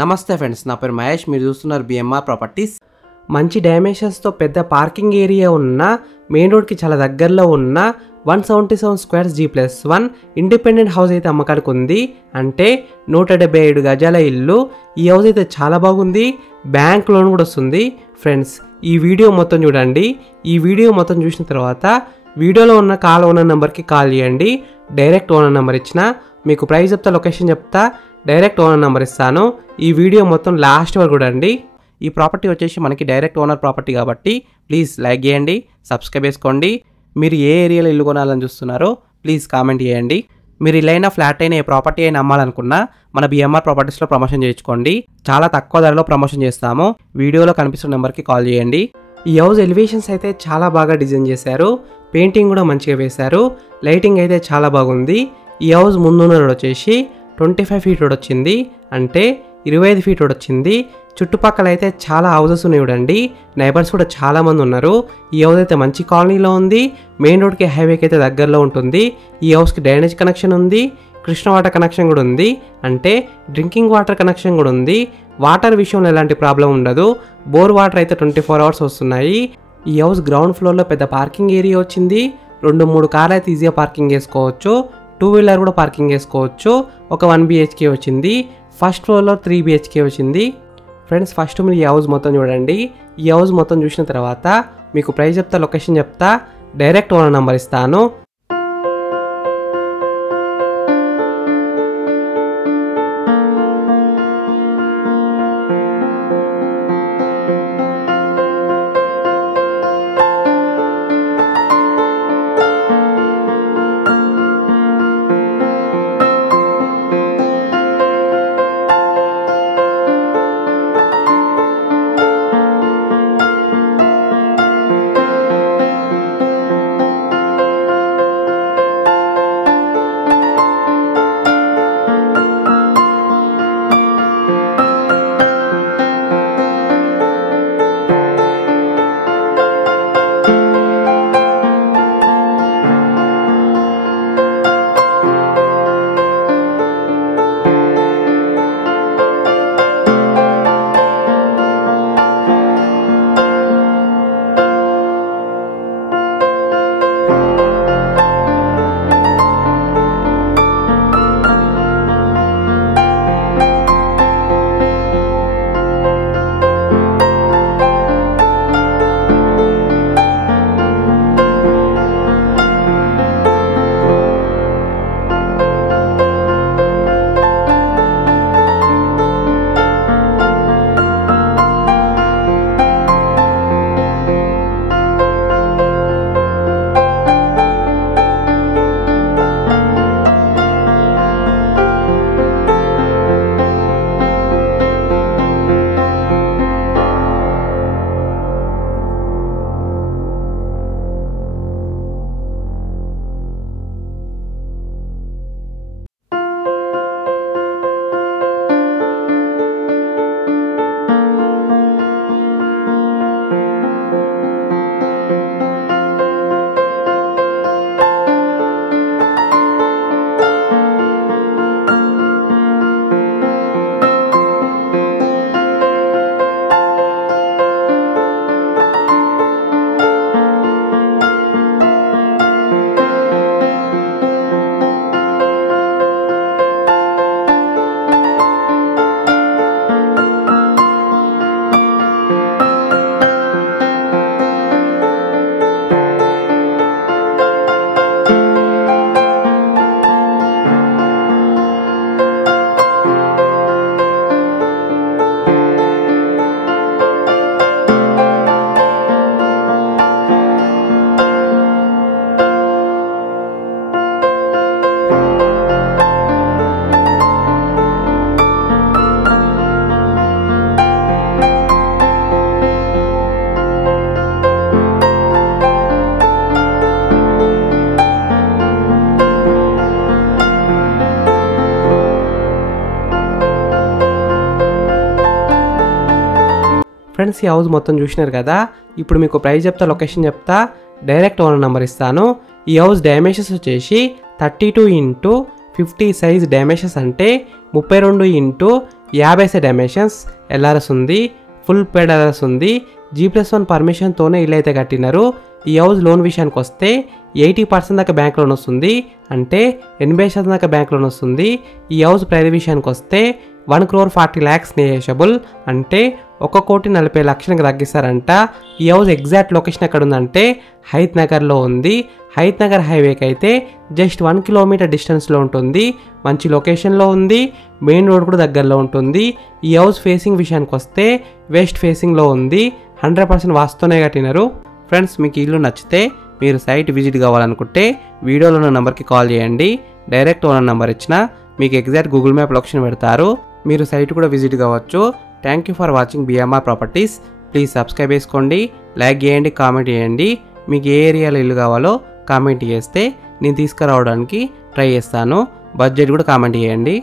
నమస్తే ఫ్రెండ్స్, నా పేరు మహేష్. మీరు చూస్తున్నారు బిఎంఆర్ ప్రాపర్టీస్. మంచి డైమెన్షన్స్తో పెద్ద పార్కింగ్ ఏరియా ఉన్న మెయిన్ రోడ్కి చాలా దగ్గరలో ఉన్న 177 స్క్వేర్స్ G+1 ఇండిపెండెంట్ హౌస్ అయితే అమ్మకానికి ఉంది. అంటే 177 గజాల ఇల్లు. ఈ హౌస్ అయితే చాలా బాగుంది. బ్యాంక్ లోన్ కూడా వస్తుంది. ఫ్రెండ్స్, ఈ వీడియో మొత్తం చూడండి. ఈ వీడియో మొత్తం చూసిన తర్వాత వీడియోలో ఉన్న కాల్ ఓనర్ నెంబర్కి కాల్ చేయండి. డైరెక్ట్ ఓనర్ నెంబర్ ఇచ్చిన మీకు ప్రైస్ చెప్తా, లొకేషన్ చెప్తా, డైరెక్ట్ ఓనర్ నెంబర్ ఇస్తాను. ఈ వీడియో మొత్తం లాస్ట్ వరకు చూడండి. ఈ ప్రాపర్టీ వచ్చేసి మనకి డైరెక్ట్ ఓనర్ ప్రాపర్టీ కాబట్టి ప్లీజ్ లైక్ చేయండి, సబ్స్క్రైబ్ చేసుకోండి. మీరు ఏ ఏరియాలో ఇల్లు కొనాలని చూస్తున్నారో ప్లీజ్ కామెంట్ చేయండి. మీరు ఇల్లైనా ఫ్లాట్ అయినా ఏ ప్రాపర్టీ అయినా అమ్మాలనుకున్నా మన బిఎంఆర్ ప్రాపర్టీస్లో ప్రమోషన్ చేయించుకోండి. చాలా తక్కువ ధరలో ప్రమోషన్ చేస్తాము. వీడియోలో కనిపిస్తున్న నెంబర్కి కాల్ చేయండి. ఈ హౌస్ ఎలివేషన్స్ అయితే చాలా బాగా డిజైన్ చేశారు. పెయింటింగ్ కూడా మంచిగా వేశారు. లైటింగ్ అయితే చాలా బాగుంది. ఈ హౌస్ ముందున్న రోడ్ వచ్చేసి 25 ఫీట్ రోడ్ వచ్చింది. అంటే 25 ఫీట్ రోడ్ వచ్చింది. చుట్టుపక్కల అయితే చాలా హౌసెస్ ఉన్నాయి చూడండి. నైబర్స్ కూడా చాలా మంది ఉన్నారు. ఈ హౌస్ అయితే మంచి కాలనీలో ఉంది. మెయిన్ రోడ్కి హైవేకి అయితే దగ్గరలో ఉంటుంది. ఈ హౌస్కి డ్రైనేజ్ కనెక్షన్ ఉంది. కృష్ణ వాటర్ కనెక్షన్ కూడా ఉంది. అంటే డ్రింకింగ్ వాటర్ కనెక్షన్ కూడా ఉంది. వాటర్ విషయంలో ఎలాంటి ప్రాబ్లం ఉండదు. బోర్ వాటర్ అయితే 24 అవర్స్ వస్తున్నాయి. ఈ హౌస్ గ్రౌండ్ ఫ్లోర్లో పెద్ద పార్కింగ్ ఏరియా వచ్చింది. 2-3 కార్లు అయితే ఈజీగా పార్కింగ్ చేసుకోవచ్చు. 2 వీలర్ కూడా పార్కింగ్ చేసుకోవచ్చు. ఒక 1 BHK వచ్చింది. ఫస్ట్ ఫ్లోర్లో 3 BHK వచ్చింది. ఫ్రెండ్స్, ఫస్ట్ మీరు ఈ హౌస్ మొత్తం చూడండి. ఈ హౌస్ మొత్తం చూసిన తర్వాత మీకు ప్రైస్ చెప్తా, లొకేషన్ చెప్తా, డైరెక్ట్ ఓనర్ నెంబర్ ఇస్తాను. ఫ్రెండ్స్, ఈ హౌస్ మొత్తం చూసినారు కదా. ఇప్పుడు మీకు ప్రైస్ చెప్తా, లొకేషన్ చెప్తా, డైరెక్ట్ ఓనర్ నెంబర్ ఇస్తాను. ఈ హౌస్ డైమెన్షన్స్ వచ్చేసి 32 x 50 సైజ్ డైమెన్షన్స్ అంటే 32 x 50 డైమెన్షన్స్, ఎల్ఆర్ఎస్ ఉంది, ఫుల్ పేడ్ ఎల్ఆర్ఎస్ ఉంది. G+1 పర్మిషన్తోనే ఇల్లు అయితే కట్టినారు. ఈ హౌస్ లోన్ విషయానికి వస్తే 80% దాకా బ్యాంక్ లోన్ వస్తుంది, అంటే 80% దాకా బ్యాంక్ లోన్ వస్తుంది. ఈ హౌస్ ప్రైస్ విషయానికి వస్తే 1,40,00,000 నెగోషియబుల్, అంటే 1,40,00,000కి తగ్గిస్తారంట. ఈ హౌస్ ఎగ్జాక్ట్ లొకేషన్ ఎక్కడ ఉందంటే హైత్ నగర్లో ఉంది. హైత్ నగర్ హైవేకి అయితే జస్ట్ 1 కిలోమీటర్ డిస్టెన్స్లో ఉంటుంది. మంచి లొకేషన్లో ఉంది, మెయిన్ రోడ్ కూడా దగ్గరలో ఉంటుంది. ఈ హౌస్ ఫేసింగ్ విషయానికి వస్తే వెస్ట్ ఫేసింగ్లో ఉంది. 100% వాస్తునే కట్టినారు. ఫ్రెండ్స్, మీకు ఇల్లు నచ్చితే మీరు సైట్ విజిట్ కావాలనుకుంటే వీడియోలో ఉన్న నెంబర్కి కాల్ చేయండి. డైరెక్ట్ ఓనర్ నెంబర్ ఇచ్చిన మీకు ఎగ్జాక్ట్ గూగుల్ మ్యాప్ లొకేషన్ పెడతారు. మీరు సైట్ కూడా విజిట్ కావచ్చు. Thank you for watching BMR properties. Please subscribe చేసుకోండి, లైక్ చేయండి, కామెంట్ చేయండి. మీకు ఏ ఏరియాలో ఇల్లు కావాలో కామెంట్ చేస్తే నేను తీసుకురావడానికి ట్రై చేస్తాను. బడ్జెట్ కూడా కామెంట్ చేయండి.